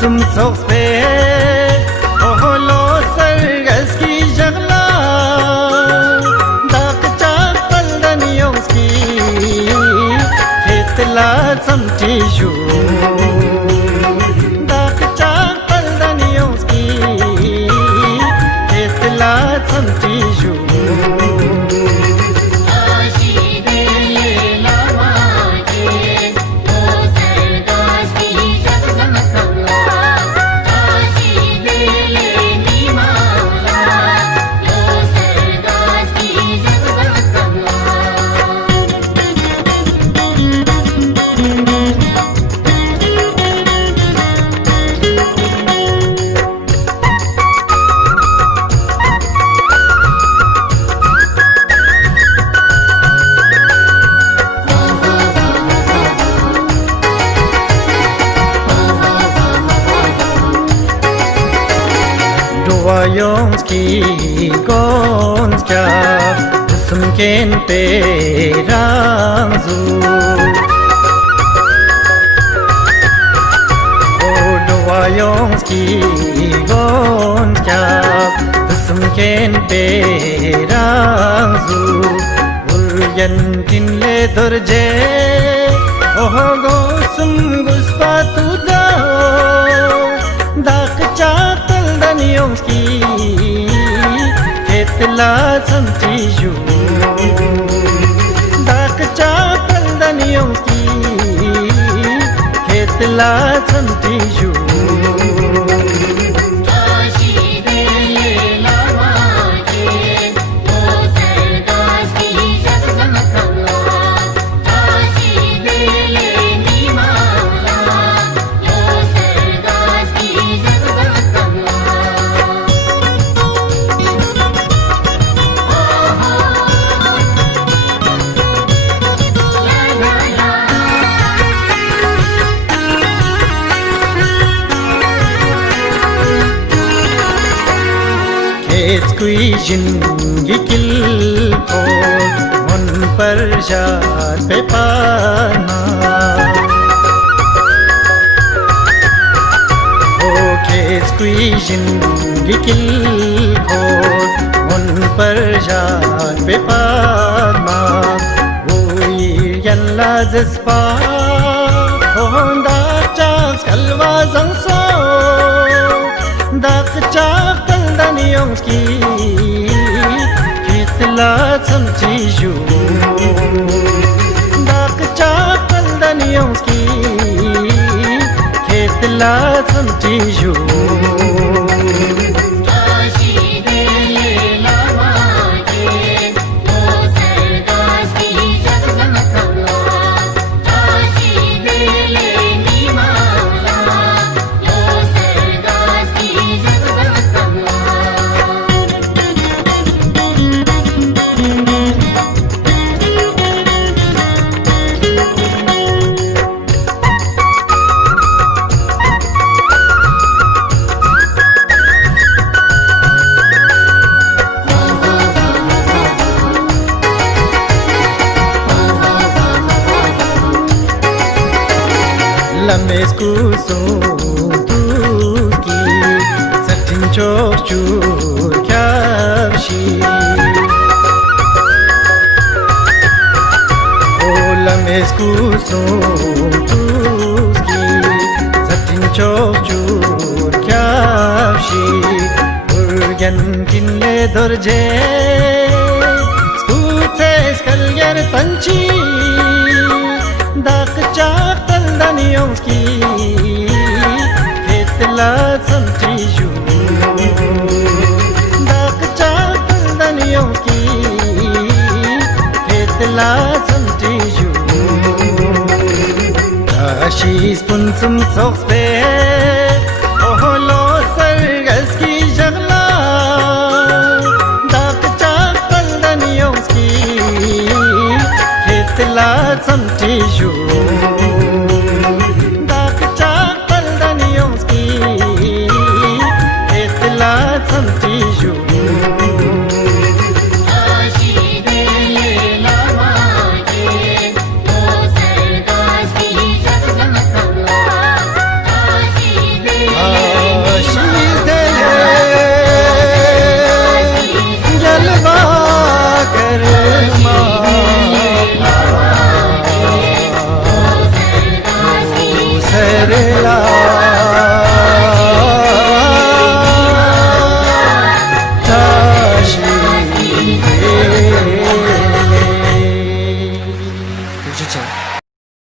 zum soxpe ohlo sargaski jagla dakcha paldaniyoski ketla samti ju dakcha paldaniyoski ketla samti ju Yonski gonska sumken pe ramzu Odowa Yonski gonska sumken pe ramzu Ulyan tinle durje oh go sum guspatu da dakcha Yonski ketla samti ju dakcha paldaniyoski ketla samti ju कोई जिंदगी किल को मन पर याद पे पाना ओ खेस कोई जिंदगी किल को मन पर याद पे पाना वो यल्ला जस्पा होंदा चांस कलवा जंसो dakcha paldaniyoski ketla samti ju dakcha paldaniyoski ketla samti ju Lames kusum tuki satin chokchur kyavshi O lames kusum tuki satin chokchur kyavshi Urgan kinle dorje skute skalger panchi dakcha paldaniyoski ketla samti ju dakcha paldaniyoski ketla samti ju Ashis punsum soxpe ohlo sargaski jagla dakcha paldaniyoski ketla samti ju dakcha paldaniyoski ketla samti ju करेला